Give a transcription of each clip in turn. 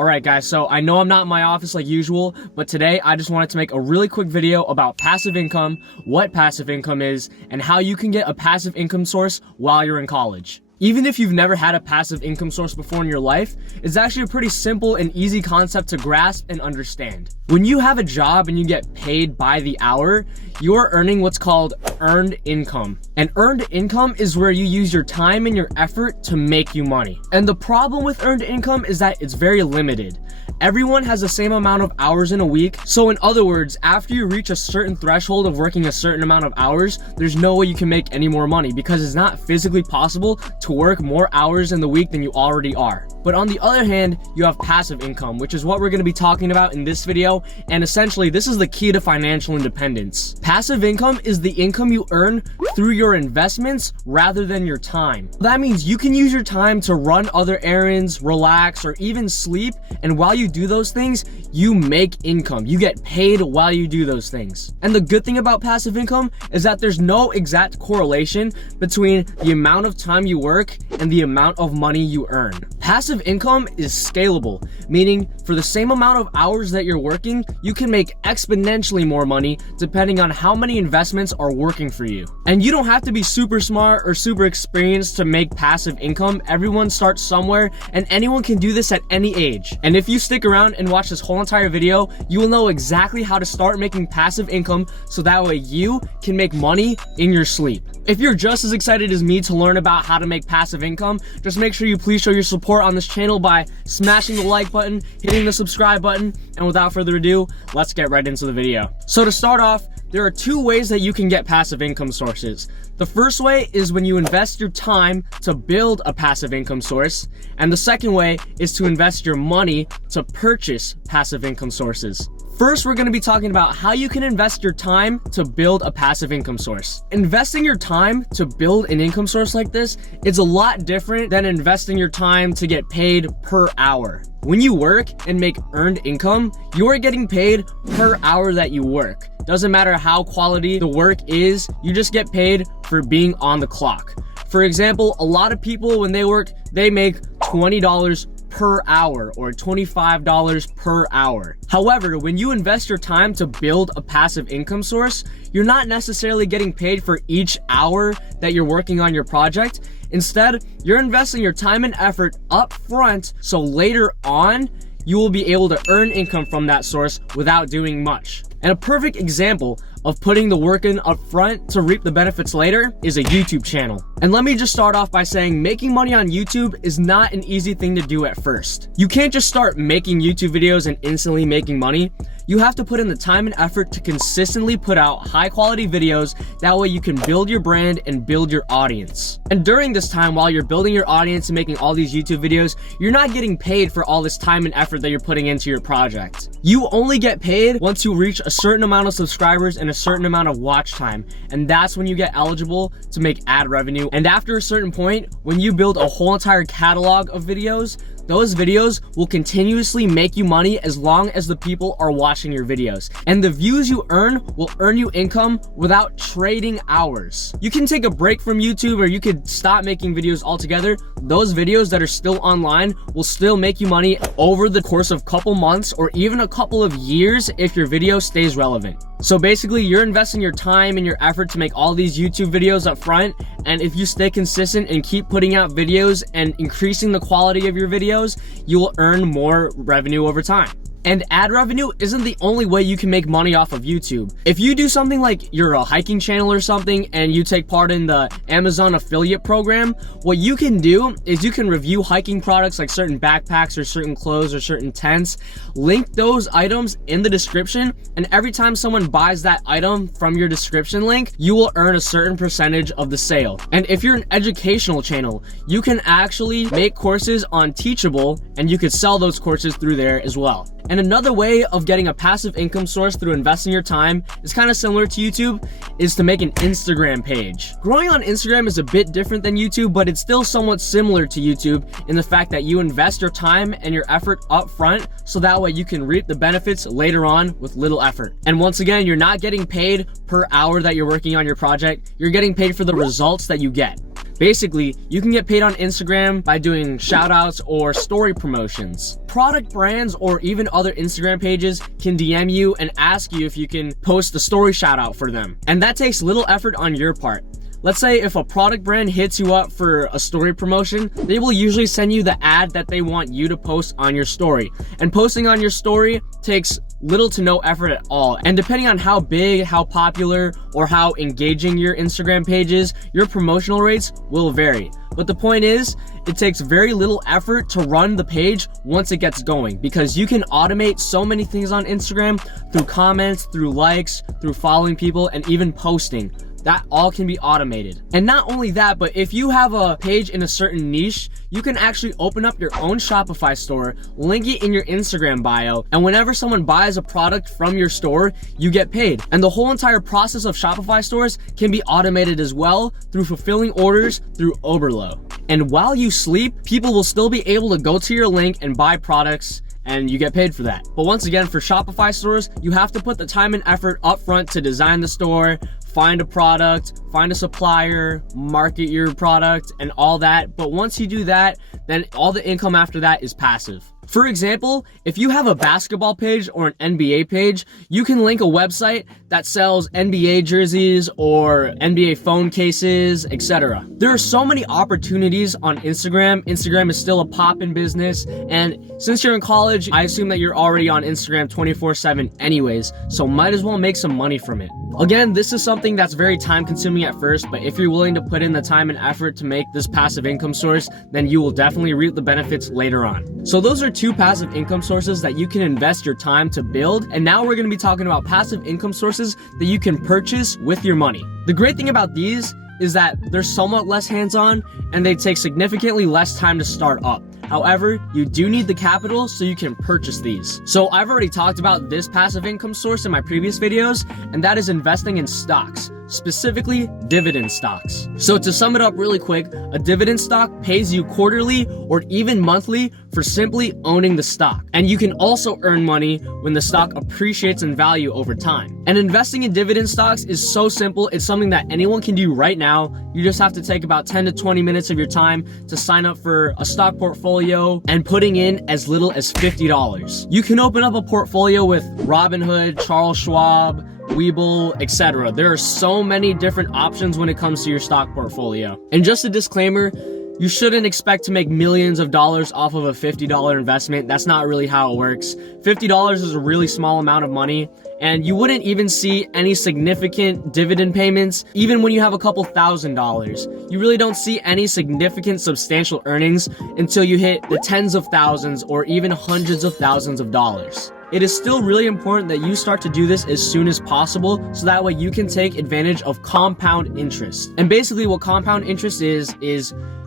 Alright guys, so I know I'm not in my office like usual, but today I just wanted to make a really quick video about passive income, what passive income is, and how you can get a passive income source while you're in college. Even if you've never had a passive income source before in your life, it's actually a pretty simple and easy concept to grasp and understand. When you have a job and you get paid by the hour, you're earning what's called earned income. And earned income is where you use your time and your effort to make you money. And the problem with earned income is that it's very limited. Everyone has the same amount of hours in a week. So in other words, after you reach a certain threshold of working a certain amount of hours, there's no way you can make any more money because it's not physically possible to work more hours in the week than you already are. But on the other hand, you have passive income, which is what we're going to be talking about in this video. And essentially, this is the key to financial independence. Passive income is the income you earn through your investments rather than your time. That means you can use your time to run other errands, relax, or even sleep. And while you do those things, you make income. You get paid while you do those things. And the good thing about passive income is that there's no exact correlation between the amount of time you work and the amount of money you earn. Passive income is scalable, meaning for the same amount of hours that you're working, you can make exponentially more money depending on how many investments are working for you. And you don't have to be super smart or super experienced to make passive income. Everyone starts somewhere and anyone can do this at any age. And if you stick around and watch this whole entire video, you will know exactly how to start making passive income so that way you can make money in your sleep. If you're just as excited as me to learn about how to make passive income, just make sure you please show your support on this channel by smashing the like button, hitting the subscribe button, and without further ado, let's get right into the video. So to start off, there are two ways that you can get passive income sources. The first way is when you invest your time to build a passive income source, and the second way is to invest your money to purchase passive income sources. First, we're going to be talking about how you can invest your time to build a passive income source. Investing your time to build an income source like this is a lot different than investing your time to get paid per hour. When you work and make earned income, you're getting paid per hour that you work. Doesn't matter how quality the work is, you just get paid for being on the clock. For example, a lot of people when they work, they make $20 per hour or $25 per hour. However, when you invest your time to build a passive income source, you're not necessarily getting paid for each hour that you're working on your project. Instead, you're investing your time and effort up front so later on, you will be able to earn income from that source without doing much. And a perfect example of putting the work in up front to reap the benefits later is a YouTube channel. And let me just start off by saying making money on YouTube is not an easy thing to do at first. You can't just start making YouTube videos and instantly making money. You have to put in the time and effort to consistently put out high quality videos. That way you can build your brand and build your audience. And during this time, while you're building your audience and making all these YouTube videos, you're not getting paid for all this time and effort that you're putting into your project. You only get paid once you reach a certain amount of subscribers and a certain amount of watch time. And that's when you get eligible to make ad revenue. And after a certain point, when you build a whole entire catalog of videos, those videos will continuously make you money as long as the people are watching your videos. And the views you earn will earn you income without trading hours. You can take a break from YouTube or you could stop making videos altogether. Those videos that are still online will still make you money over the course of a couple months or even a couple of years if your video stays relevant. So basically, you're investing your time and your effort to make all these YouTube videos up front. And if you stay consistent and keep putting out videos and increasing the quality of your videos, you will earn more revenue over time. And ad revenue isn't the only way you can make money off of YouTube. If you do something like you're a hiking channel or something and you take part in the Amazon affiliate program, what you can do is you can review hiking products like certain backpacks or certain clothes or certain tents, link those items in the description, and every time someone buys that item from your description link, you will earn a certain percentage of the sale. And if you're an educational channel, you can actually make courses on Teachable and you could sell those courses through there as well. And another way of getting a passive income source through investing your time is kind of similar to YouTube, is to make an Instagram page. Growing on Instagram is a bit different than YouTube, but it's still somewhat similar to YouTube in the fact that you invest your time and your effort up front so that way you can reap the benefits later on with little effort. And once again, you're not getting paid per hour that you're working on your project, you're getting paid for the results that you get. Basically, you can get paid on Instagram by doing shoutouts or story promotions. Product brands or even other Instagram pages can DM you and ask you if you can post a story shoutout for them. And that takes little effort on your part. Let's say if a product brand hits you up for a story promotion, they will usually send you the ad that they want you to post on your story. And posting on your story takes little to no effort at all. And depending on how big, how popular, or how engaging your Instagram page is, your promotional rates will vary. But the point is, it takes very little effort to run the page once it gets going, because you can automate so many things on Instagram through comments, through likes, through following people, and even posting. That all can be automated. And not only that, but if you have a page in a certain niche, you can actually open up your own Shopify store, link it in your Instagram bio, and whenever someone buys a product from your store, you get paid. And the whole entire process of Shopify stores can be automated as well through fulfilling orders through Oberlo. And while you sleep, people will still be able to go to your link and buy products, and you get paid for that. But once again, for Shopify stores, you have to put the time and effort up front to design the store, find a product, find a supplier, market your product, and all that. But once you do that, then all the income after that is passive. For example, if you have a basketball page or an NBA page, you can link a website that sells NBA jerseys or NBA phone cases, etc. There are so many opportunities on Instagram. Instagram is still a poppin' business, and since you're in college, I assume that you're already on Instagram 24/7 anyways, so might as well make some money from it. Again, this is something that's very time consuming at first, but if you're willing to put in the time and effort to make this passive income source, then you will definitely reap the benefits later on. So those are two passive income sources that you can invest your time to build, and now we're going to be talking about passive income sources that you can purchase with your money. The great thing about these is that they're somewhat less hands-on and they take significantly less time to start up. However, you do need the capital so you can purchase these. So I've already talked about this passive income source in my previous videos, and that is investing in stocks, specifically dividend stocks. So to sum it up really quick, a dividend stock pays you quarterly or even monthly for simply owning the stock. And you can also earn money when the stock appreciates in value over time. And investing in dividend stocks is so simple. It's something that anyone can do right now. You just have to take about 10 to 20 minutes of your time to sign up for a stock portfolio and putting in as little as $50. You can open up a portfolio with Robinhood, Charles Schwab, Webull, etc. There are so many different options when it comes to your stock portfolio. And just a disclaimer, you shouldn't expect to make millions of dollars off of a $50 investment. That's not really how it works. $50 is a really small amount of money, and you wouldn't even see any significant dividend payments even when you have a couple $1,000s. You really don't see any significant substantial earnings until you hit the tens of thousands or even hundreds of thousands of dollars. It is still really important that you start to do this as soon as possible so that way you can take advantage of compound interest. And basically what compound interest is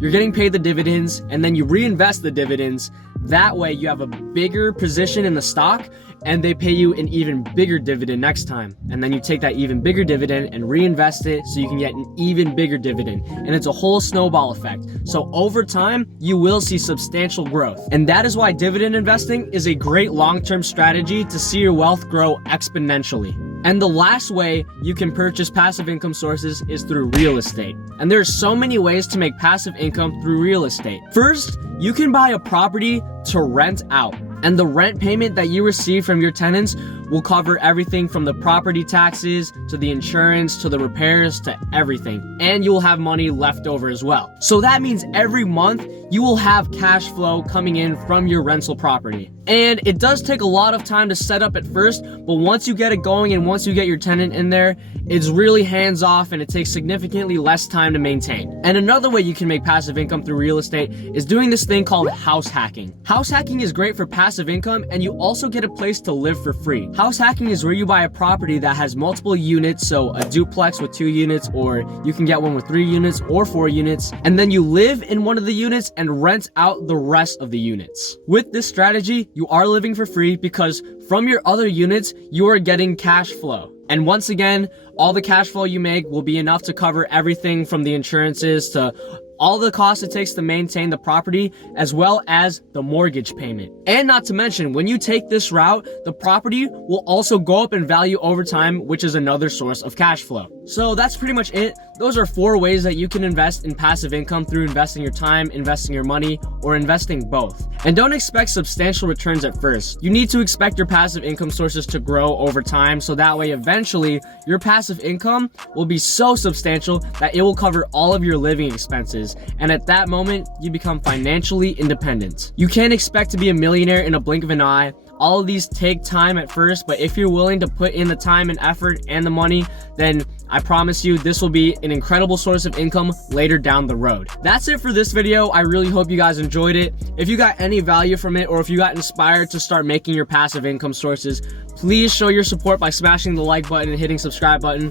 you're getting paid the dividends and then you reinvest the dividends. That way you have a bigger position in the stock and they pay you an even bigger dividend next time. And then you take that even bigger dividend and reinvest it so you can get an even bigger dividend. And it's a whole snowball effect. So over time, you will see substantial growth. And that is why dividend investing is a great long-term strategy to see your wealth grow exponentially. And the last way you can purchase passive income sources is through real estate. And there are so many ways to make passive income through real estate. First, you can buy a property to rent out. And the rent payment that you receive from your tenants will cover everything from the property taxes to the insurance to the repairs to everything. And you will have money left over as well. So that means every month you will have cash flow coming in from your rental property. And it does take a lot of time to set up at first, but once you get it going and once you get your tenant in there, it's really hands off and it takes significantly less time to maintain. And another way you can make passive income through real estate is doing this thing called house hacking. House hacking is great for passive income and you also get a place to live for free. House hacking is where you buy a property that has multiple units, so a duplex with 2 units, or you can get one with 3 units or 4 units, and then you live in one of the units and rent out the rest of the units. With this strategy, you are living for free because from your other units, you are getting cash flow. And once again, all the cash flow you make will be enough to cover everything from the insurances to all the costs it takes to maintain the property, as well as the mortgage payment. And not to mention, when you take this route, the property will also go up in value over time, which is another source of cash flow. So that's pretty much it. Those are 4 ways that you can invest in passive income through investing your time, investing your money, or investing both. And don't expect substantial returns at first. You need to expect your passive income sources to grow over time, so that way eventually your passive income will be so substantial that it will cover all of your living expenses. And at that moment, you become financially independent. You can't expect to be a millionaire in a blink of an eye. All of these take time at first, but if you're willing to put in the time and effort and the money, then I promise you this will be an incredible source of income later down the road. That's it for this video. I really hope you guys enjoyed it. If you got any value from it, or if you got inspired to start making your passive income sources, please show your support by smashing the like button and hitting subscribe button.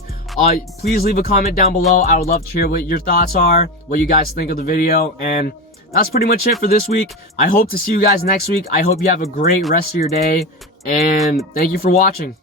Please leave a comment down below. I would love to hear what your thoughts are, what you guys think of the video, and that's pretty much it for this week. I hope to see you guys next week. I hope you have a great rest of your day, and thank you for watching.